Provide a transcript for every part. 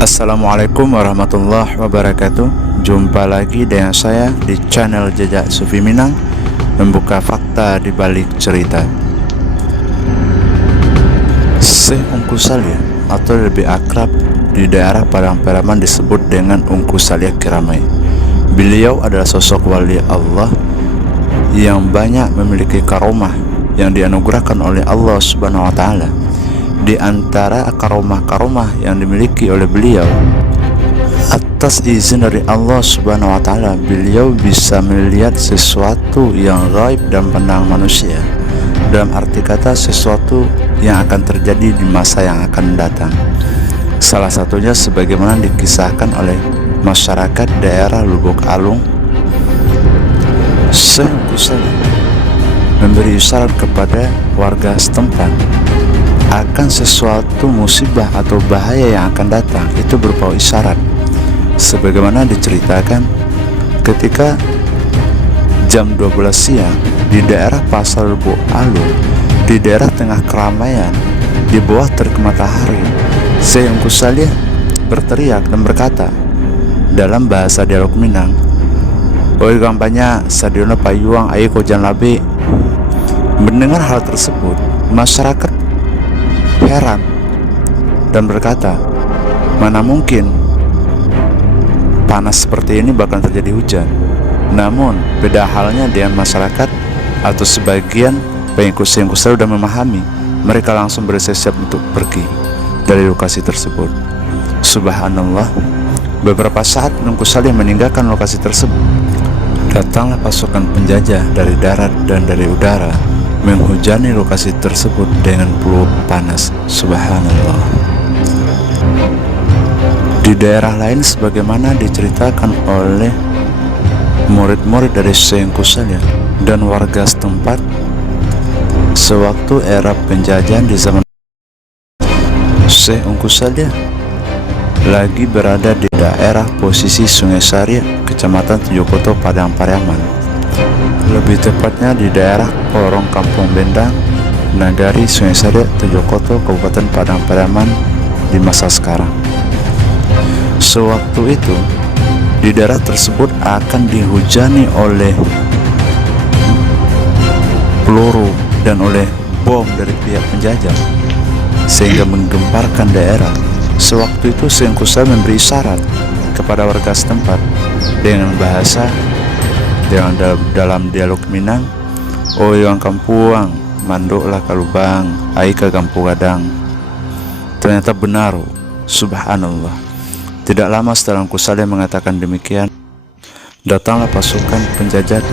Assalamualaikum warahmatullahi wabarakatuh. Jumpa lagi dengan saya di channel Jejak Sufi Minang, membuka fakta di balik cerita. Syekh Ungku Salih atau lebih akrab di daerah Padang Pariaman disebut dengan Ungku Salih Kiramai. Beliau adalah sosok wali Allah yang banyak memiliki karomah yang dianugerahkan oleh Allah Subhanahu wa Ta'ala. Di antara karomah-karomah yang dimiliki oleh beliau, atas izin dari Allah Subhanahu wa Ta'ala, beliau bisa melihat sesuatu yang gaib dan pandangan manusia, dalam arti kata sesuatu yang akan terjadi di masa yang akan datang. Salah satunya sebagaimana dikisahkan oleh masyarakat daerah Lubuk Alung. Syekh Ungku Salih memberi isyarat kepada warga setempat akan sesuatu musibah atau bahaya yang akan datang. Itu berupa isyarat, sebagaimana diceritakan ketika jam 12 siang di daerah Pasar Lubuk Alung, di daerah tengah keramaian, di bawah terik matahari, Syekh Ungku Salih berteriak dan berkata dalam bahasa dialog Minang, "Oi gampanya sadiono payuang ayo kojan labe." Mendengar hal tersebut, masyarakat heran dan berkata, mana mungkin panas seperti ini bakal terjadi hujan. Namun beda halnya dengan masyarakat atau sebagian pengikut Syekh Ungku Salih sudah memahami. Mereka langsung bersiap untuk pergi dari lokasi tersebut. Subhanallah, beberapa saat Ungku Salih meninggalkan lokasi tersebut, datanglah pasukan penjajah dari darat dan dari udara menghujani lokasi tersebut dengan peluru panas. Subhanallah. Di daerah lain sebagaimana diceritakan oleh murid-murid dari Syekh Ungku Salih dan warga setempat, sewaktu era penjajahan di zaman Syekh Ungku Salih lagi berada di daerah posisi Sungai Sari, Kecamatan Tujokoto, Padang Pariaman. Lebih tepatnya di daerah Porong Kampung Bendang, Nagari, Sungai Sari, Tujokoto, Kabupaten Padang Pariaman di masa sekarang. Sewaktu itu di daerah tersebut akan dihujani oleh peluru dan oleh bom dari pihak penjajah, sehingga menggemparkan daerah. Sewaktu itu Syekh Ungku Salih memberi isyarat kepada warga setempat dengan bahasa dalam dialog Minang, "Oi orang kampuang, manduklah kalubang, ai ke kampung gadang." Ternyata benar, subhanallah. Tidak lama setelah Ungku Salih mengatakan demikian, datanglah pasukan penjajah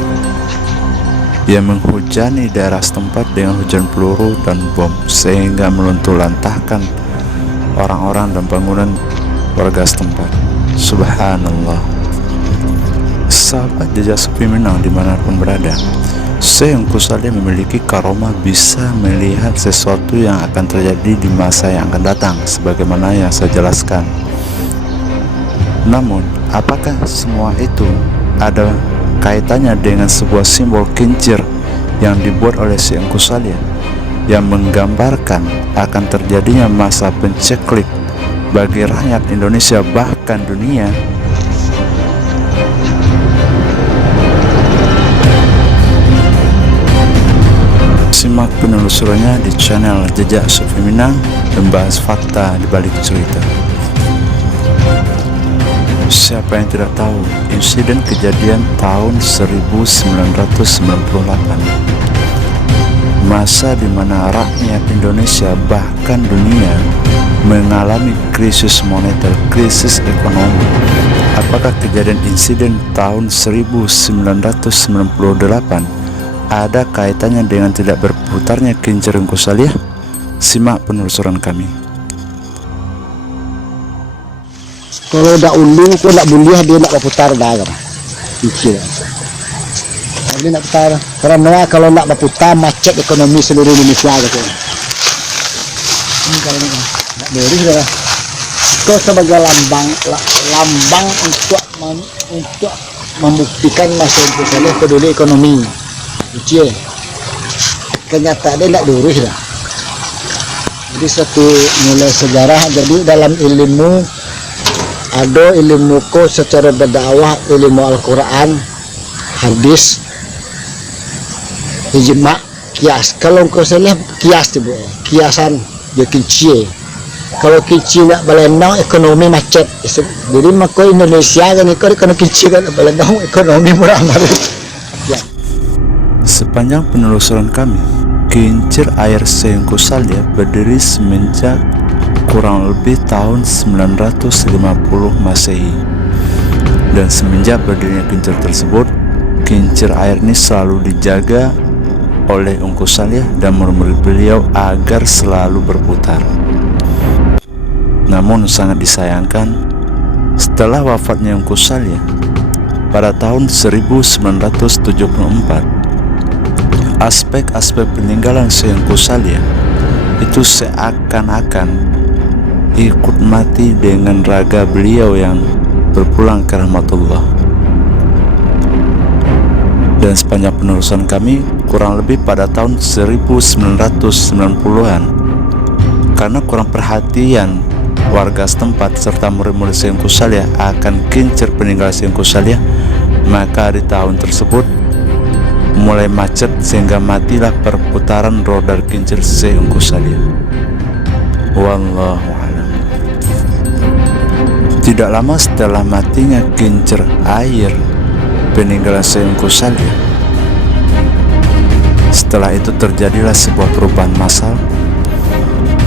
yang menghujani daerah setempat dengan hujan peluru dan bom, sehingga meluntuh-lantahkan orang-orang dan bangunan warga setempat. Subhanallah. Sahabat Jejak Sufi Minang dimanapun berada, Syekh Ungku Salih memiliki karomah bisa melihat sesuatu yang akan terjadi di masa yang akan datang, sebagaimana yang saya jelaskan. Namun, apakah semua itu ada kaitannya dengan sebuah simbol kincir yang dibuat oleh Syekh Ungku Salih yang menggambarkan akan terjadinya masa penceklik bagi rakyat Indonesia bahkan dunia? Simak penelusurannya di channel Jejak Sufi Minang, membahas fakta di balik cerita. Siapa yang tidak tahu insiden kejadian tahun 1998, masa di mana rakyat Indonesia bahkan dunia mengalami krisis moneter, krisis ekonomi? Apakah kejadian insiden tahun 1998 ada kaitannya dengan tidak berputarnya kincir Ungku Salih? Simak penelusuran kami. Kalau dak ulung ko nak buliah dia nak berputar dah kincir. Dia nak putar karena kalau nak berputar macet ekonomi seluruh Indonesia gitu. Ini kalau nak beri dah. Itu sebagai lambang untuk membuktikan masa Ungku Salih peduli ekonomi. Ujian kenyataan dia tak lurus dah. Jadi satu nilai sejarah. Jadi dalam ilmu ada ilmu ko secara berdakwah, ilmu Al-Quran, hadis, ijma, kias. Kalau kau salah kias tu, kiasan dia kinci. Kalau kinci nak balenong ekonomi macet. Jadi maka Indonesia kan kalau kinci kan balenong ekonomi murah marit. Ya. Sepanjang penelusuran kami, kincir air Sengku Salya berdiri semenjak kurang lebih tahun 950 Masehi. Dan semenjak berdirinya kincir tersebut, kincir air ini selalu dijaga oleh Ungku Salya dan murid-murid beliau agar selalu berputar. Namun sangat disayangkan, setelah wafatnya Ungku Salya pada tahun 1974, aspek-aspek peninggalan Ungku Salya itu seakan-akan ikut mati dengan raga beliau yang berpulang ke rahmatullah. Dan sepanjang penelusuran kami kurang lebih pada tahun 1990-an, karena kurang perhatian warga setempat serta murid-murid Ungku Salya akan kincir peninggalan Ungku Salya, maka di tahun tersebut mulai macet sehingga matilah perputaran roda kincir Ungku Salya. Wallahu a'lam. Tidak lama setelah matinya kincir air peninggalan Ungku Salya, setelah itu terjadilah sebuah perubahan massal,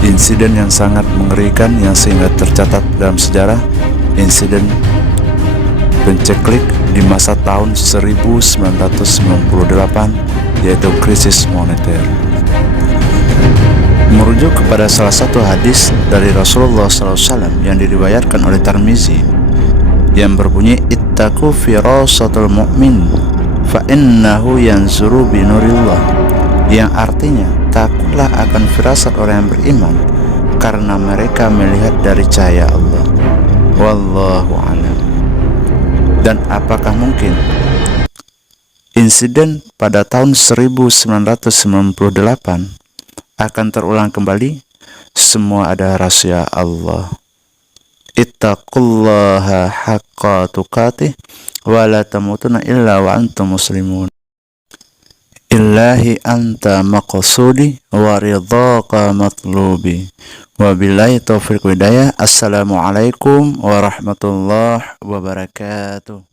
insiden yang sangat mengerikan yang sehingga tercatat dalam sejarah, insiden penceklik di masa tahun 1998, yaitu krisis moneter. Merujuk kepada salah satu hadis dari Rasulullah SAW yang diriwayatkan oleh Tirmizi yang berbunyi, ittaqu firasatul mu'min fa innahu yanzuru bi nurillah, yang artinya takutlah akan firasat orang yang beriman karena mereka melihat dari cahaya Allah. Wallahu a'lam. Dan apakah mungkin insiden pada tahun 1998 akan terulang kembali? Semua ada rahasia Allah. Ittaqullaha haqqa tuqatih wa la tamutunna illa wa antum muslimun. Illahi anta maqsudi wa ridhaka matlubi. Wabillahi taufiq wa hidayah. Assalamualaikum warahmatullahi wabarakatuh.